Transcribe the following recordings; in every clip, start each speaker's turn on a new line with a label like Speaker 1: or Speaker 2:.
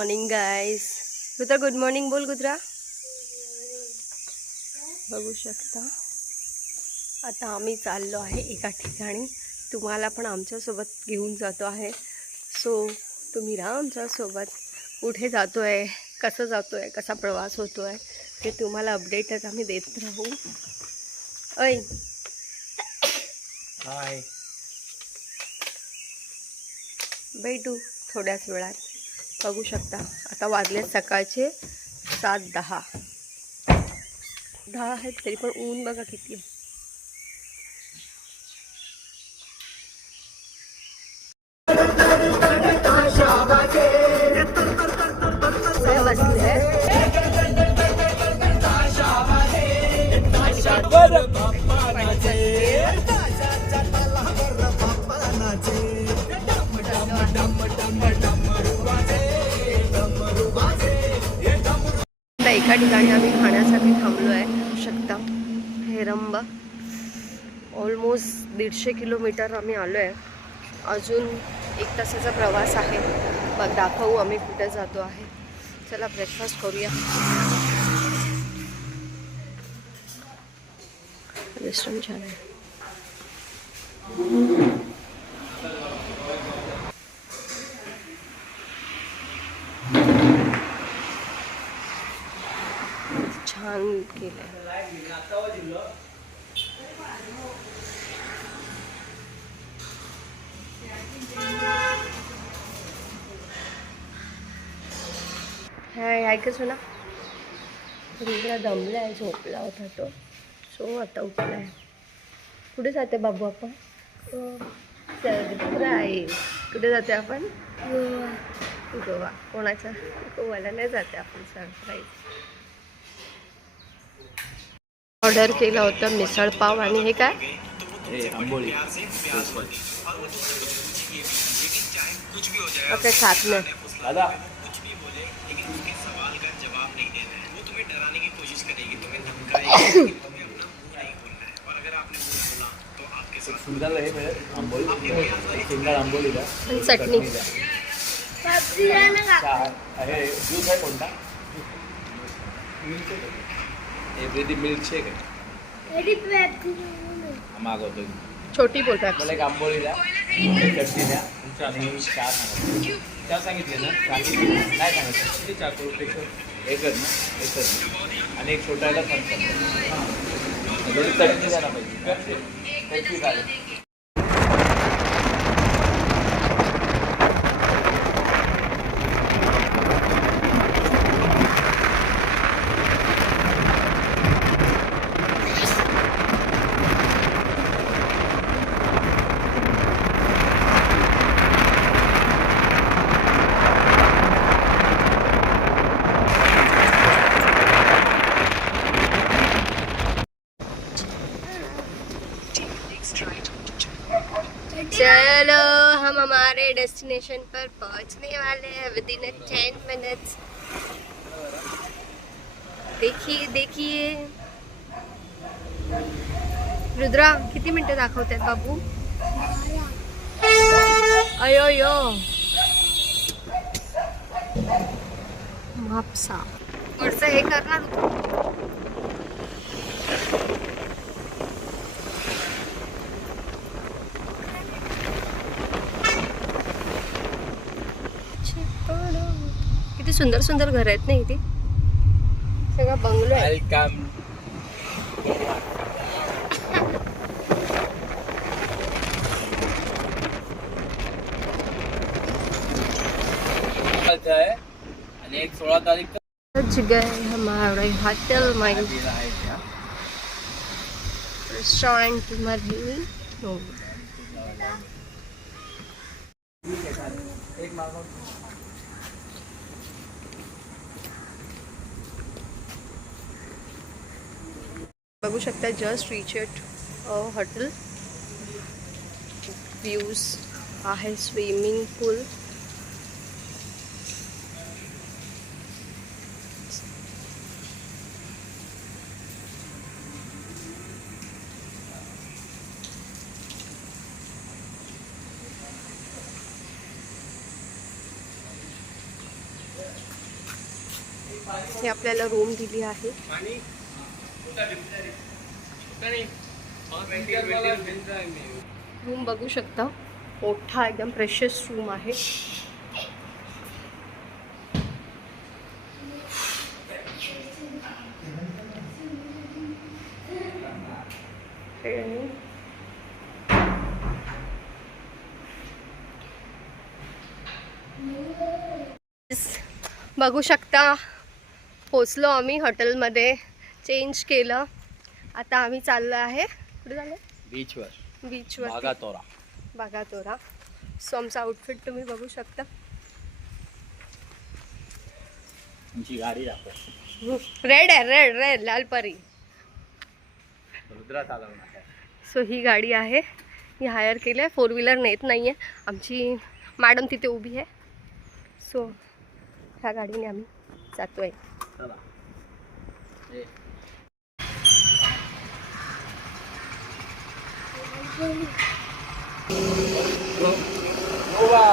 Speaker 1: Morning guys गुत्रा good morning बोल गुत्रा बघू शकता. आता आम्ही चाललो आहे एका ठिकाणी. तुम्हाला पण आमच्यासोबत घेऊन जातो आहे. सो तुम्ही राहा आमच्यासोबत. कुठे जातो आहे कसं जातो आहे कसा प्रवास होतो आहे ते तुम्हाला अपडेटच आम्ही देत राहू. ऐ
Speaker 2: हाय
Speaker 1: भेटू थोड्याच वेळात. बघू शकता. आता वाजले सकाळचे सात दहा. दहा आहेत तरी पण ऊन बघा किती एका ठिकाणी आम्ही खाण्यासाठी थांबलो आहे बघू शकता हेरंब ऑलमोस्ट दीडशे किलोमीटर आम्ही आलो आहे अजून एक तासाचा प्रवास आहे. मग दाखवू आम्ही कुठे जातो आहे. चला ब्रेकफास्ट करूया. रेस्टॉरंट छान आहे. छान केलं हाय ऐकच ना. रुद्रा दमलाय झोपला होता तो. सो आता उठलाय. कुठे जाते बाबू आपण? सरप्राईज कुठे जाते आपण? गोवा. कोणाच्या गोव्याला नाही जाते आपण सरप्राईज ऑर्डर केलं होतं मिसळ पाव आणि हे काय?
Speaker 2: हे हे आंबोळी. द्या
Speaker 1: आणि चटणी.
Speaker 2: हे कोणता? एव्हरीथिंग मिल्कशेक आहे. मागवतो
Speaker 1: छोटी बोलतात
Speaker 2: मला एक आंबोळी द्या चटणी द्या आणि चहा सांगा चहा सांगितले ना? सांगितले नाही सांगितलं. किती चहा करू पेशल एकच ना? एकच. आणि एक छोट्याला सांगतो. थोडी चटणी द्या ना पाहिजे पेप्सी चालेल
Speaker 1: चलो, हम हमारे डेस्टिनेशन पर पहुँचने वाले हैं विद इन टेन मिनट्स देखिए देखिए। रुद्रा किती मिनिटं दाखवतात बाबू? अयो यो मापसा वरचं हे होतो सुंदर सुंदर घर आहेत ना इथे? सगळा बंगलो आहे.
Speaker 2: वेलकम आहे. आणि एक सोळा तारीख
Speaker 1: सच गए हमारे होटल में रेस्टोरेंटमध्ये.
Speaker 2: एक
Speaker 1: बघू शकता just reach at hotel views आहे स्विमिंग पूल ही आपल्याला रूम दिली आहे. रूम बघू शकता. मोठा एकदम प्रेशस रूम आहे. बघू शकता. पोचलो आम्ही हॉटेलमध्ये चेंज केलं. आता आम्ही चाललो आहे. कुठे चाललो?
Speaker 2: बीचवर.
Speaker 1: बीचवर
Speaker 2: बागा तोरा
Speaker 1: बागा तोरा सो आमचा आउटफिट तुम्ही बघू शकता.
Speaker 2: गाडी
Speaker 1: रेड आहे रेड रेड लाल परी. सो ही गाडी आहे. ही हायर केली आहे. फोर व्हीलर नेत नाही आहे आमची मॅडम तिथे उभी आहे. सो ह्या गाडीने आम्ही जातो आहे
Speaker 2: चला गोवा.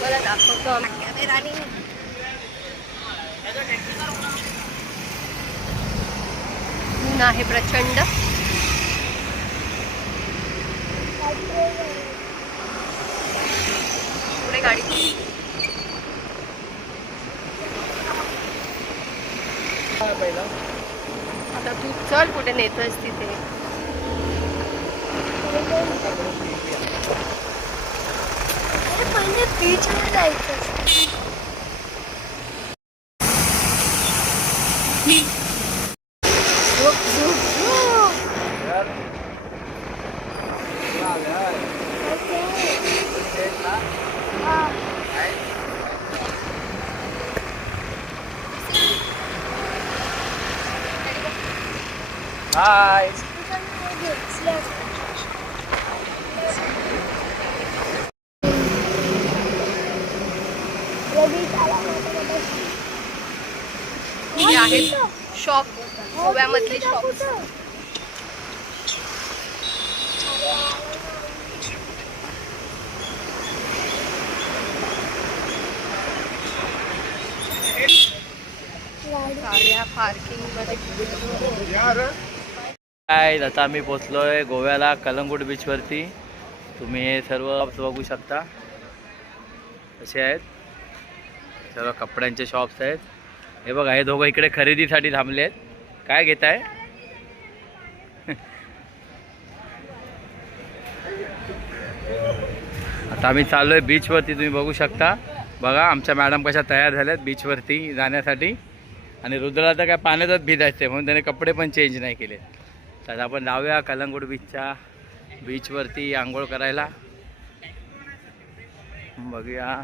Speaker 1: मला दाखवतो कॅमेराने ऊन आहे प्रचंड पुढे गाडी आता तू चल कुठे नेतोस तिथे.
Speaker 3: पहिले बीचवर जायचं
Speaker 2: तर चला, यार. तेच ना? काय? हाय
Speaker 1: ही आहे शॉप गोव्यामधली शॉप गाड्या पार्किंगमध्ये
Speaker 2: काय आता आम्ही पोचलोय गोव्याला कलंगूट बीचवरती तुम्ही हे सर्व बघू शकता. असे आहेत? सर्व कपड्यांचे शॉप्स आहेत. हे बघा हे दोघं इकडे खरेदीसाठी थांबले आहेत काय घेत आहे आता आम्ही चाललो आहे बीचवरती तुम्ही बघू शकता. बघा आमच्या मॅडम कशा तयार झाल्यात बीचवरती जाण्यासाठी. आणि रुद्राला तर काय पाण्यातच भिजायचं म्हणून त्याने कपडे पण चेंज नाही केले तर आपण जाऊया कलंगूट बीचच्या बीचवरती आंघोळ करायला. बघूया.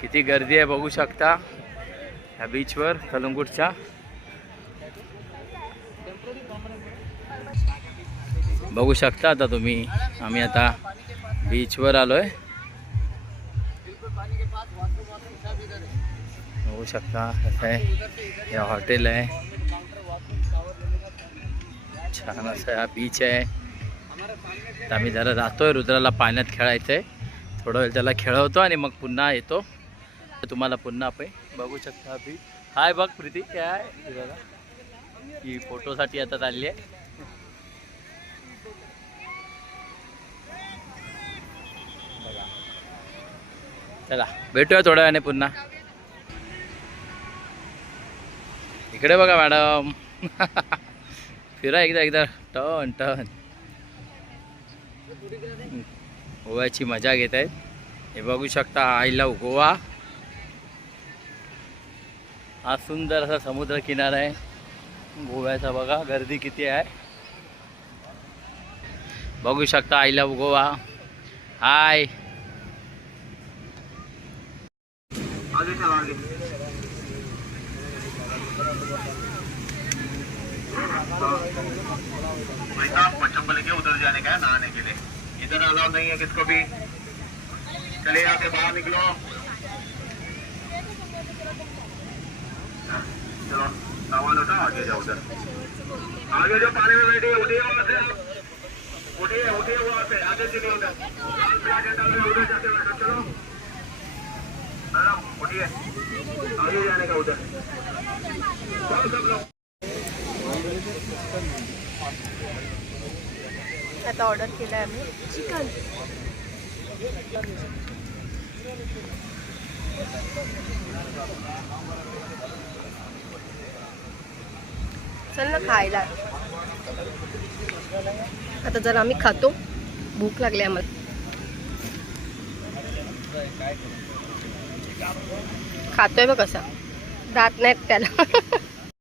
Speaker 2: किती गर्दी आहे बघू शकता. ह्या बीचवर कलंगूटच्या. बघू शकता आता तुम्ही. आम्ही आता बीचवर आलो आहे बघू शकता. कसं आहे. हे हॉटेल आहे. छान असं हा बीच आहे. तर आम्ही जरा जातोय रुद्राला पाण्यात खेळायचं आहे थोडा वेळ त्याला खेळवतो आणि मग पुन्हा येतो. तुम्हाला पुन्हा आपण बघू शकता बीच हाय बघ प्रीती काय आहे? ही फोटोसाठी आता चालली आहे. चला भेटूया थोड्या वेळाने पुन्हा. इकडे बघा मॅडम. फिरा एकदा एकदा. टन टन. गोव्याची मजा घेत आहेत. हे बघू शकता आय लव गोवा. हा सुंदर असा समुद्र किनारा आहे. गोव्याचा बघा गर्दी किती आहे. बघू शकता आय लव गोवा. हाय
Speaker 4: भाई साहब चप्पल लेके उधर जाने का है, नहाने के लिए। इधर अलाउ नहीं है किसको भी। चले यहाँ से बाहर निकलो। चलो, सामान उठा, आगे जाओ उधर। आगे जो पानी में बैठी है, उठिए वहाँ से उठिए चलिए उधर। उधर जाते हुए, चलो। मैडम, उठिए। आगे जाने का उधर। चलो सब लोग।
Speaker 1: आता ऑर्डर केलं आहे आम्ही. चिकन चल ना खायला. आता जर आम्ही खातो. भूक लागली आम्हाला. खातोय बघ कसा दात नाहीत त्याला.